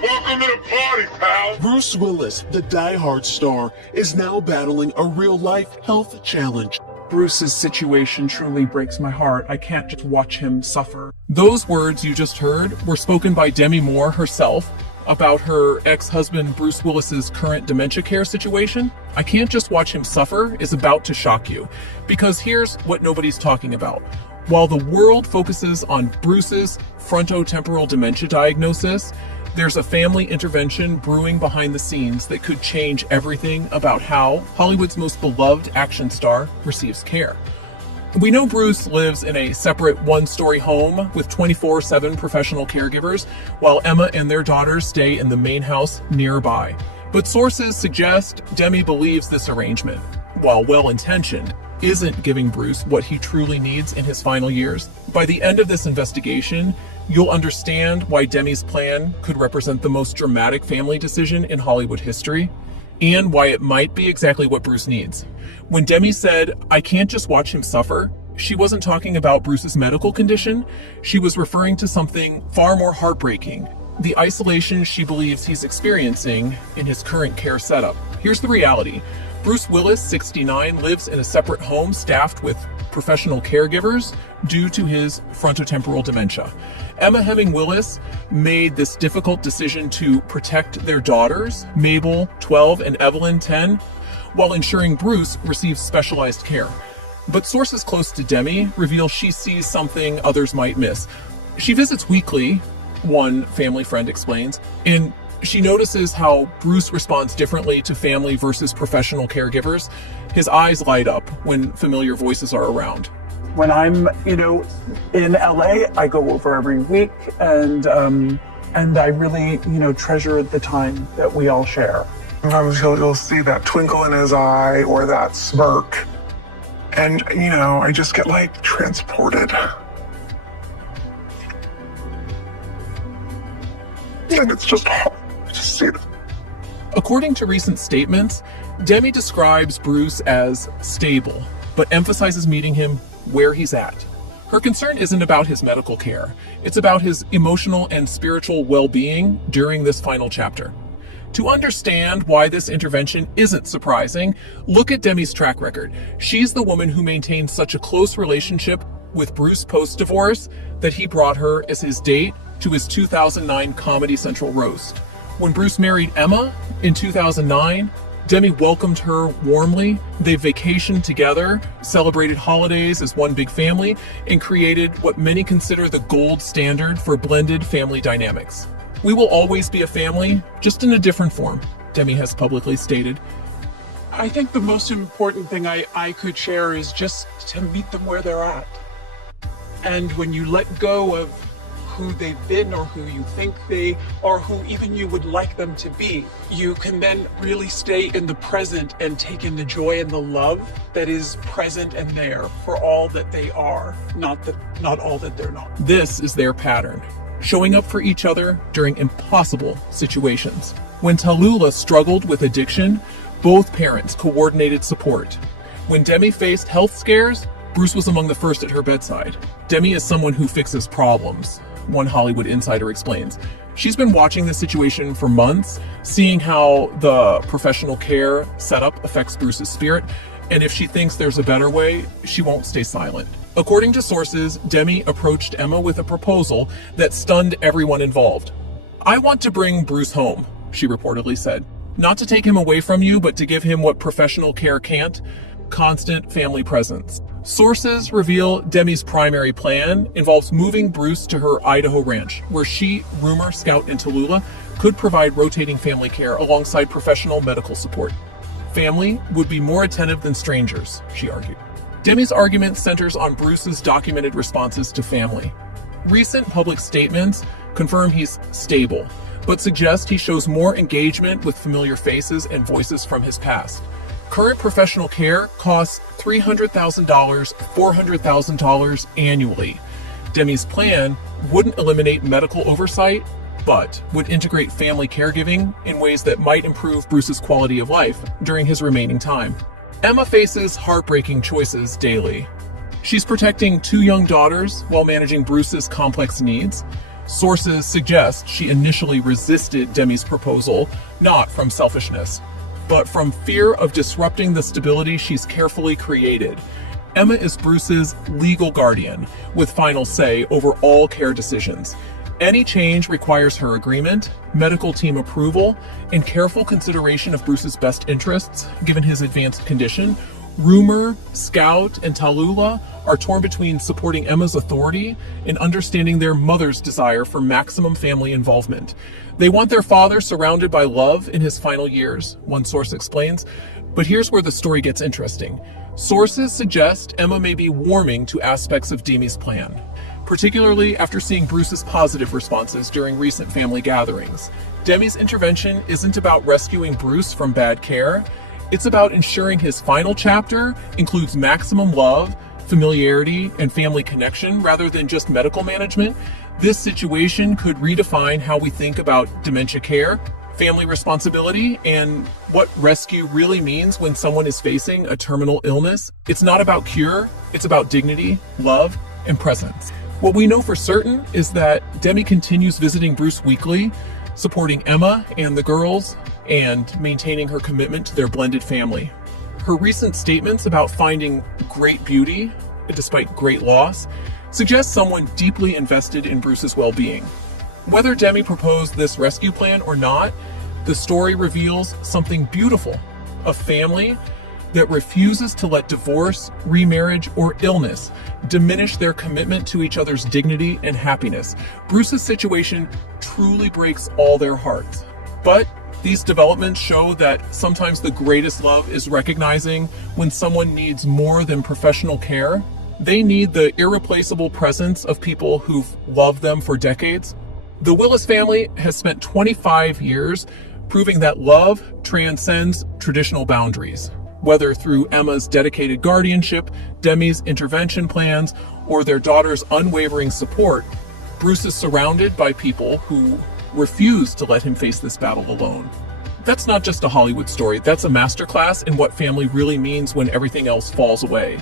Welcome to the party, pal! Bruce Willis, the die-hard star, is now battling a real-life health challenge. Bruce's situation truly breaks my heart. I can't just watch him suffer. Those words you just heard were spoken by Demi Moore herself about her ex-husband Bruce Willis's current dementia care situation. I can't just watch him suffer is about to shock you, because here's what nobody's talking about. While the world focuses on Bruce's frontotemporal dementia diagnosis, there's a family intervention brewing behind the scenes that could change everything about how Hollywood's most beloved action star receives care. We know Bruce lives in a separate one-story home with 24/7 professional caregivers, while Emma and their daughters stay in the main house nearby. But sources suggest Demi believes this arrangement, while well-intentioned, isn't giving Bruce what he truly needs in his final years. By the end of this investigation, you'll understand why Demi's plan could represent the most dramatic family decision in Hollywood history, and why it might be exactly what Bruce needs. When Demi said, "I can't just watch him suffer," she wasn't talking about Bruce's medical condition. She was referring to something far more heartbreaking: the isolation she believes he's experiencing in his current care setup. Here's the reality. Bruce Willis, 69, lives in a separate home staffed with professional caregivers due to his frontotemporal dementia. Emma Hemming Willis made this difficult decision to protect their daughters, Mabel, 12, and Evelyn, 10, while ensuring Bruce receives specialized care. But sources close to Demi reveal she sees something others might miss. She visits weekly, one family friend explains, and she notices how Bruce responds differently to family versus professional caregivers. His eyes light up when familiar voices are around. When I'm, in LA, I go over every week, and I really, treasure the time that we all share. Sometimes you'll see that twinkle in his eye or that smirk, and I just get transported. And it's just hard to see that. According to recent statements, Demi describes Bruce as stable, but emphasizes meeting him where he's at. Her concern isn't about his medical care. It's about his emotional and spiritual well-being during this final chapter. To understand why this intervention isn't surprising, look at Demi's track record. She's the woman who maintained such a close relationship with Bruce post-divorce that he brought her as his date to his 2009 Comedy Central roast. When Bruce married Emma in 2009, Demi welcomed her warmly. They vacationed together, celebrated holidays as one big family, and created what many consider the gold standard for blended family dynamics. "We will always be a family, just in a different form," Demi has publicly stated. I think the most important thing I could share is just to meet them where they're at. And when you let go of who they've been or who you think or who even you would like them to be, you can then really stay in the present and take in the joy and the love that is present and there for all that they are, not all that they're not. This is their pattern, showing up for each other during impossible situations. When Tallulah struggled with addiction, both parents coordinated support. When Demi faced health scares, Bruce was among the first at her bedside. Demi is someone who fixes problems, one Hollywood insider explains. She's been watching this situation for months, seeing how the professional care setup affects Bruce's spirit, and if she thinks there's a better way, she won't stay silent. According to sources, Demi approached Emma with a proposal that stunned everyone involved. "I want to bring Bruce home," she reportedly said. "Not to take him away from you, but to give him what professional care can't: constant family presence." Sources reveal Demi's primary plan involves moving Bruce to her Idaho ranch, where she, rumor scout, and Tallulah could provide rotating family care alongside professional medical support. Family would be more attentive than strangers, she argued. Demi's argument centers on Bruce's documented responses to family. Recent public statements confirm he's stable, but suggest he shows more engagement with familiar faces and voices from his past. Current professional care costs $300,000, $400,000 annually. Demi's plan wouldn't eliminate medical oversight, but would integrate family caregiving in ways that might improve Bruce's quality of life during his remaining time. Emma faces heartbreaking choices daily. She's protecting 2 young daughters while managing Bruce's complex needs. Sources suggest she initially resisted Demi's proposal, not from selfishness, but from fear of disrupting the stability she's carefully created. Emma is Bruce's legal guardian, with final say over all care decisions. Any change requires her agreement, medical team approval, and careful consideration of Bruce's best interests, given his advanced condition. Rumor, Scout, and Tallulah are torn between supporting Emma's authority and understanding their mother's desire for maximum family involvement. They want their father surrounded by love in his final years, one source explains. But here's where the story gets interesting. Sources suggest Emma may be warming to aspects of Demi's plan, particularly after seeing Bruce's positive responses during recent family gatherings. Demi's intervention isn't about rescuing Bruce from bad care. It's about ensuring his final chapter includes maximum love, familiarity, and family connection rather than just medical management. This situation could redefine how we think about dementia care, family responsibility, and what rescue really means when someone is facing a terminal illness. It's not about cure, it's about dignity, love, and presence. What we know for certain is that Demi continues visiting Bruce weekly, supporting Emma and the girls, and maintaining her commitment to their blended family. Her recent statements about finding great beauty, despite great loss, suggest someone deeply invested in Bruce's well-being. Whether Demi proposed this rescue plan or not, the story reveals something beautiful, a family that refuses to let divorce, remarriage, or illness diminish their commitment to each other's dignity and happiness. Bruce's situation truly breaks all their hearts. But these developments show that sometimes the greatest love is recognizing when someone needs more than professional care. They need the irreplaceable presence of people who've loved them for decades. The Willis family has spent 25 years proving that love transcends traditional boundaries. Whether through Emma's dedicated guardianship, Demi's intervention plans, or their daughter's unwavering support, Bruce is surrounded by people who refuse to let him face this battle alone. That's not just a Hollywood story, that's a masterclass in what family really means when everything else falls away.